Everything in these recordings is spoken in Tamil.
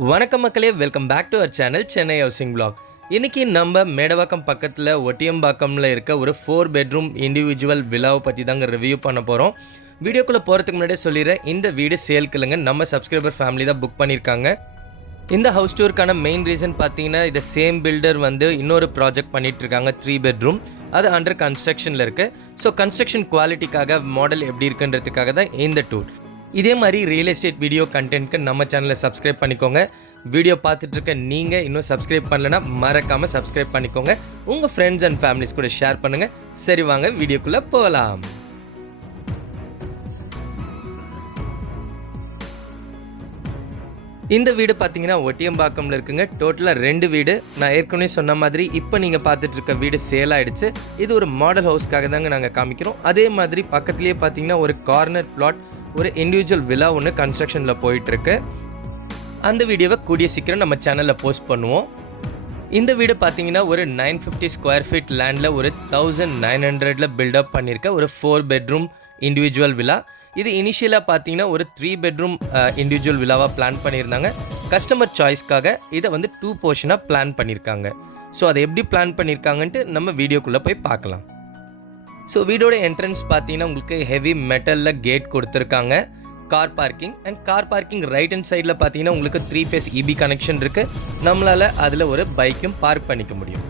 வணக்கம் மக்களே, welcome back to our channel Chennai housing vlog. இன்றைக்கி நம்ம மேடவாக்கம் பக்கத்தில் ஒட்டியம்பாக்கமில் இருக்க ஒரு 4 பெட்ரூம் இண்டிவிஜுவல் வில்லாவை பற்றி தாங்க ரிவ்யூ பண்ண போகிறோம். வீடியோக்குள்ளே போகிறதுக்கு முன்னாடியே சொல்லிடுறேன், இந்த வீடு சேல்க்குலங்க. நம்ம சப்ஸ்கிரைபர் ஃபேமிலி தான் புக் பண்ணியிருக்காங்க. இந்த ஹவுஸ் டூருக்கான மெயின் ரீசன் பார்த்தீங்கன்னா, இதை சேம் பில்டர் வந்து இன்னொரு ப்ராஜெக்ட் பண்ணிகிட்ருக்காங்க 3 பெட்ரூம். அது அண்டர் கன்ஸ்ட்ரக்ஷனில் இருக்குது. ஸோ கன்ஸ்ட்ரக்ஷன் குவாலிட்டிக்காக மாடல் எப்படி இருக்குன்றதுக்காக தான் இந்த டூர். இதே மாதிரி ரியல் எஸ்டேட் வீடியோ கண்டென்ட்க்கு நம்ம சேனலை சப்ஸ்கிரைப் பண்ணிக்கோங்க. வீடியோ பார்த்துட்ருக்க நீங்கள் இன்னும் சப்ஸ்கிரைப் பண்ணலைன்னா மறக்காமல் சப்ஸ்கிரைப் பண்ணிக்கோங்க. உங்கள் ஃப்ரெண்ட்ஸ் அண்ட் ஃபேமிலிஸ் கூட ஷேர் பண்ணுங்கள். சரி, வாங்க வீடியோக்குள்ளே போகலாம். இந்த வீடு பார்த்தீங்கன்னா ஒட்டியம்பாக்கமில் இருக்குங்க. டோட்டலாக 2 வீடு. நான் ஏற்கனவே சொன்ன மாதிரி இப்போ நீங்கள் பார்த்துட்ருக்க வீடு சேல் ஆகிடுச்சு. இது ஒரு மாடல் ஹவுஸ்க்காக தாங்க நாங்கள் காமிக்கிறோம். அதே மாதிரி பக்கத்துலேயே பார்த்தீங்கன்னா ஒரு கார்னர் பிளாட், ஒரு இண்டிவிஜுவல் வில்லா ஒன்று கன்ஸ்ட்ரக்ஷனில் போயிட்டுருக்கு. அந்த வீடியோவை கூடிய சீக்கிரம் நம்ம சேனலில் போஸ்ட் பண்ணுவோம். இந்த வீடு பார்த்தீங்கன்னா ஒரு 950 ஸ்கொயர் ஃபீட் லேண்டில் ஒரு 1900 பில்டப் பண்ணியிருக்க ஒரு 4 பெட்ரூம் இண்டிவிஜுவல் வில்லா. இது இனிஷியலாக பார்த்தீங்கன்னா ஒரு 3 பெட்ரூம் இண்டிவிஜுவல் வில்லாவாக பிளான் பண்ணியிருந்தாங்க. கஸ்டமர் சாய்ஸ்க்காக இதை வந்து 2 போர்ஷனாக பிளான் பண்ணியிருக்காங்க. ஸோ அதை எப்படி பிளான் பண்ணியிருக்காங்கன்ட்டு நம்ம வீடியோக்குள்ளே போய் பார்க்கலாம். ஸோ வீடோட என்ட்ரன்ஸ் பார்த்தீங்கன்னா உங்களுக்கு ஹெவி மெட்டலில் கேட் கொடுத்துருக்காங்க. Car parking and car parking right hand சைடில் பார்த்தீங்கன்னா உங்களுக்கு 3 ஃபேஸ் இபி கனெக்ஷன் இருக்குது. நம்மளால் அதில் ஒரு பைக்கும் பார்க் பண்ணிக்க முடியும்.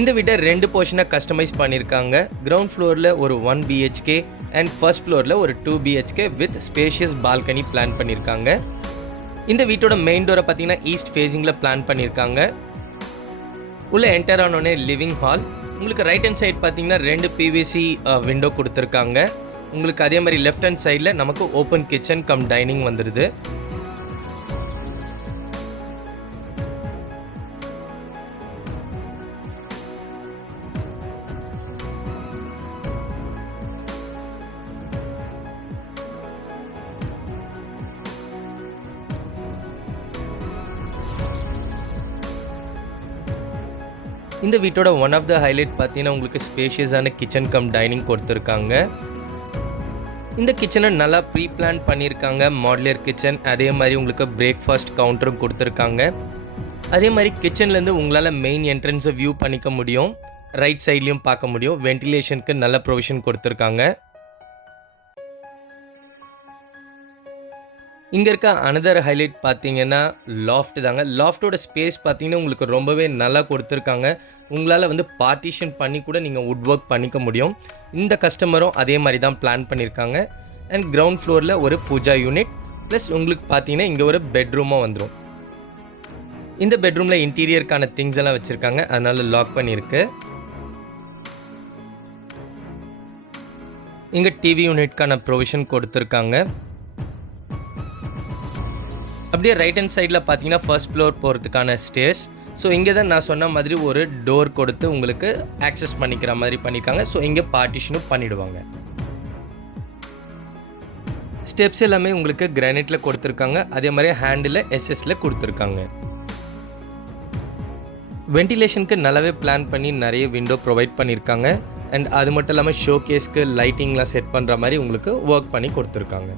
இந்த வீட்டை 2 போர்ஷனாக கஸ்டமைஸ் பண்ணியிருக்காங்க. கிரவுண்ட் ஃப்ளோரில் ஒரு 1 BHK அண்ட் ஃபர்ஸ்ட் ஃப்ளோரில் ஒரு 2 BHK with spacious balcony plan பண்ணியிருக்காங்க. இந்த வீட்டோட மெயின் டோரை பார்த்தீங்கன்னா ஈஸ்ட் ஃபேஸிங்கில் பிளான் பண்ணியிருக்காங்க. உள்ளே என்டர் ஆனோடனே லிவிங் ஹால். உங்களுக்கு ரைட் ஹேண்ட் சைட் பார்த்தீங்கன்னா 2 PVC விண்டோ கொடுத்துருக்காங்க. உங்களுக்கு அதே மாதிரி லெஃப்ட் ஹேண்ட் சைடில் நமக்கு ஓப்பன் கிச்சன் கம் டைனிங் வந்துடுது. இந்த வீட்டோட ஒன் ஆஃப் த ஹைலைட் பார்த்தீங்கன்னா உங்களுக்கு ஸ்பேஷியஸான கிச்சன் கம் டைனிங் கொடுத்துருக்காங்க. இந்த கிச்சனை நல்லா ப்ரீ பிளான் பண்ணியிருக்காங்க. மாடுலர் கிச்சன், அதே மாதிரி உங்களுக்கு பிரேக்ஃபாஸ்ட் கவுண்டரும் கொடுத்துருக்காங்க. அதே மாதிரி கிச்சன்லேருந்து உங்களால் மெயின் என்ட்ரன்ஸை வியூ பண்ணிக்க முடியும். ரைட் சைட்லேயும் பார்க்க முடியும். வென்டிலேஷனுக்கு நல்ல ப்ரொவிஷன் கொடுத்துருக்காங்க. இங்கே இருக்க அனதர் ஹைலைட் பார்த்தீங்கன்னா லாஃப்ட் தாங்க. லாஃப்டோட ஸ்பேஸ் பார்த்தீங்கன்னா உங்களுக்கு ரொம்பவே நல்லா கொடுத்துருக்காங்க. உங்களால் வந்து பார்ட்டிஷன் பண்ணி கூட நீங்கள் வுட் ஒர்க் பண்ணிக்க முடியும். இந்த கஸ்டமரும் அதே மாதிரி தான் பிளான் பண்ணியிருக்காங்க. அண்ட் கிரவுண்ட் ஃப்ளோரில் ஒரு பூஜா யூனிட் ப்ளஸ் உங்களுக்கு பார்த்தீங்கன்னா இங்கே ஒரு பெட்ரூமாக வந்துடும். இந்த பெட்ரூமில் இன்டீரியருக்கான திங்ஸ் எல்லாம் வச்சுருக்காங்க, அதனால் லாக் பண்ணியிருக்கு. இங்கே டிவி யூனிட்கான ப்ரொவிஷன் கொடுத்துருக்காங்க. அப்படியே ரைட் ஹேண்ட் சைடில் பார்த்தீங்கன்னா ஃபர்ஸ்ட் ஃப்ளோர் போகிறதுக்கான ஸ்டேர்ஸ். ஸோ இங்கே தான் நான் சொன்ன மாதிரி ஒரு டோர் கொடுத்து உங்களுக்கு ஆக்சஸ் பண்ணிக்கிற மாதிரி பண்ணியிருக்காங்க. ஸோ இங்கே பார்ட்டிஷனும் பண்ணிவிடுவாங்க. ஸ்டெப்ஸ் எல்லாமே உங்களுக்கு கிரானைட்டில் கொடுத்துருக்காங்க. அதே மாதிரி ஹேண்டில் எஸ்எஸ்ல கொடுத்துருக்காங்க. வென்டிலேஷனுக்கு நல்லாவே பிளான் பண்ணி நிறைய விண்டோ ப்ரொவைட் பண்ணியிருக்காங்க. அண்ட் அது மட்டும் இல்லாமல் ஷோகேஸ்க்கு லைட்டிங்லாம் செட் பண்ணுற மாதிரி உங்களுக்கு ஒர்க் பண்ணி கொடுத்துருக்காங்க.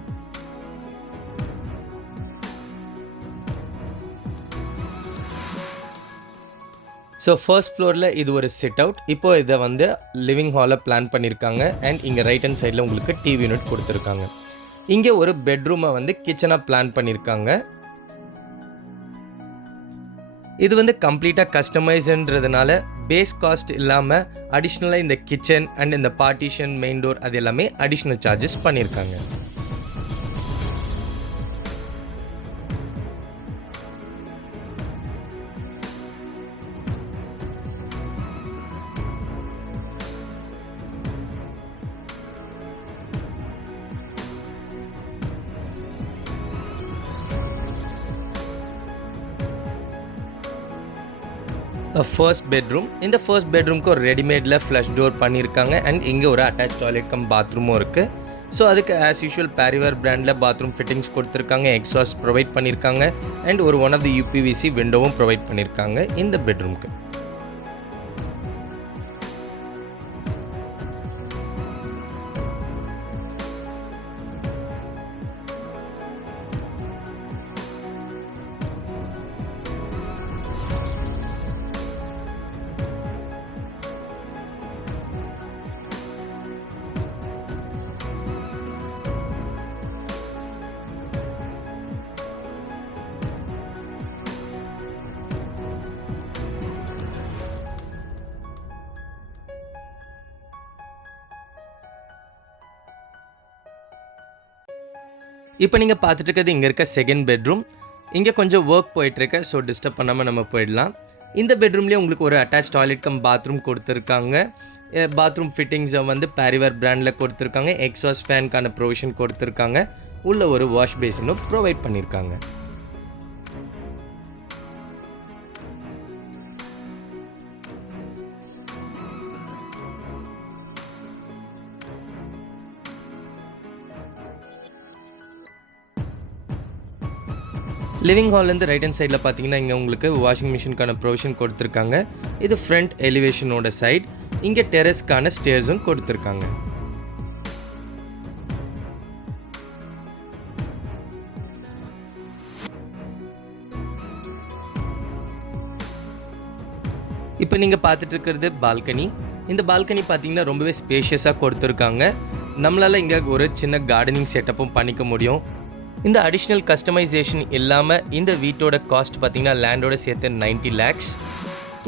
ஸோ ஃபர்ஸ்ட் ஃப்ளோரில் இது ஒரு சிட் அவுட். இப்போது இதை வந்து லிவிங் ஹாலில் பிளான் பண்ணியிருக்காங்க. அண்ட் இங்கே ரைட் ஹேண்ட் சைடில் உங்களுக்கு டிவி யூனிட் கொடுத்துருக்காங்க. இங்கே ஒரு பெட்ரூமை வந்து கிச்சனாக பிளான் பண்ணியிருக்காங்க. இது வந்து கம்ப்ளீட்டாக கஸ்டமைஸ்ன்றதுனால பேஸ் காஸ்ட் இல்லாமல் அடிஷ்னலாக இந்த கிச்சன் அண்ட் இந்த பார்ட்டிஷன் மெயின் டோர் அது எல்லாமே அடிஷ்னல் சார்ஜஸ் பண்ணியிருக்காங்க. First bedroom. இந்த ஃபர்ஸ்ட் பெட்ரூம்க்கு ஒரு ரெடிமேடில் ஃப்ளஷ் டோர் பண்ணியிருக்காங்க. அண்ட் இங்கே ஒரு அட்டாச் டாய்லெட் கம் பாத்ரூமும் இருக்குது. ஸோ அதுக்கு ஆஸ் யூஷுவல் பேரிவர் பிராண்டில் பாத்ரூம் ஃபிட்டிங்ஸ் கொடுத்துருக்காங்க. எக்ஸாஸ்ட் ப்ரொவைட் பண்ணியிருக்காங்க. அண்ட் ஒரு ஒன் ஆஃப் தி UPVC விண்டோவும் ப்ரொவைட் பண்ணியிருக்காங்க இந்த பெட்ரூம்க்கு. இப்போ நீங்கள் பார்த்துட்டு இருக்கிறது இங்கே இருக்க செகண்ட் பெட்ரூம். இங்கே கொஞ்சம் ஒர்க் போயிட்டுருக்கு, ஸோ டிஸ்டர்ப் பண்ணாமல் நம்ம போயிடலாம். இந்த பெட்ரூம்லேயே உங்களுக்கு ஒரு அட்டாச் டாய்லெட் கம் பாத்ரூம் கொடுத்துருக்காங்க. பாத்ரூம் ஃபிட்டிங்ஸை வந்து பேரிவேர் பிராண்டில் கொடுத்துருக்காங்க. எக்ஸாஸ்ட் ஃபேனுக்கான ப்ரொவிஷன் கொடுத்துருக்காங்க. உள்ள ஒரு வாஷ் பேசினும் ப்ரொவைட் பண்ணியிருக்காங்க. லிவிங் ஹால்லேருந்து ரைட் ஹேண்ட் சைடில் பார்த்தீங்கன்னா இங்கே உங்களுக்கு வாஷிங் மிஷினுக்கான ப்ரொவிஷன் கொடுத்துருக்காங்க. இது ஃப்ரண்ட் எலிவேஷனோட சைட். இங்கே டெரஸ்க்கான ஸ்டேர்ஸும் கொடுத்துருக்காங்க. இப்போ நீங்கள் பார்த்துட்டு இருக்கிறது பால்கனி. இந்த பால்கனி பார்த்தீங்கன்னா ரொம்பவே ஸ்பேஷியஸாக கொடுத்துருக்காங்க. நம்மளால் இங்கே ஒரு சின்ன கார்டனிங் செட்டப்பும் பண்ணிக்க முடியும். இந்த அடிஷ்னல் கஸ்டமைசேஷன் இல்லாமல் இந்த வீட்டோட காஸ்ட் பார்த்தீங்கன்னா லேண்டோட சேர்த்து 90 lakhs.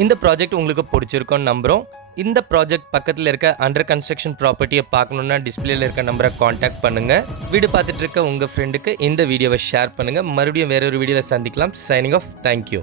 இந்த ப்ராஜெக்ட் உங்களுக்கு பிடிச்சிருக்கோன்னு நம்புகிறோம். இந்த ப்ராஜெக்ட் பக்கத்தில் இருக்க அண்டர் கன்ஸ்ட்ரக்ஷன் ப்ராப்பர்ட்டியை பார்க்கணுன்னா டிஸ்பிளேல இருக்க நம்பரை காண்டாக்ட் பண்ணுங்கள். வீடு பார்த்துட்டு இருக்க உங்கள் ஃப்ரெண்டுக்கு இந்த வீடியோவை ஷேர் பண்ணுங்கள். மறுபடியும் வேற ஒரு வீடியோவில் சந்திக்கலாம். Signing off. தேங்க்யூ.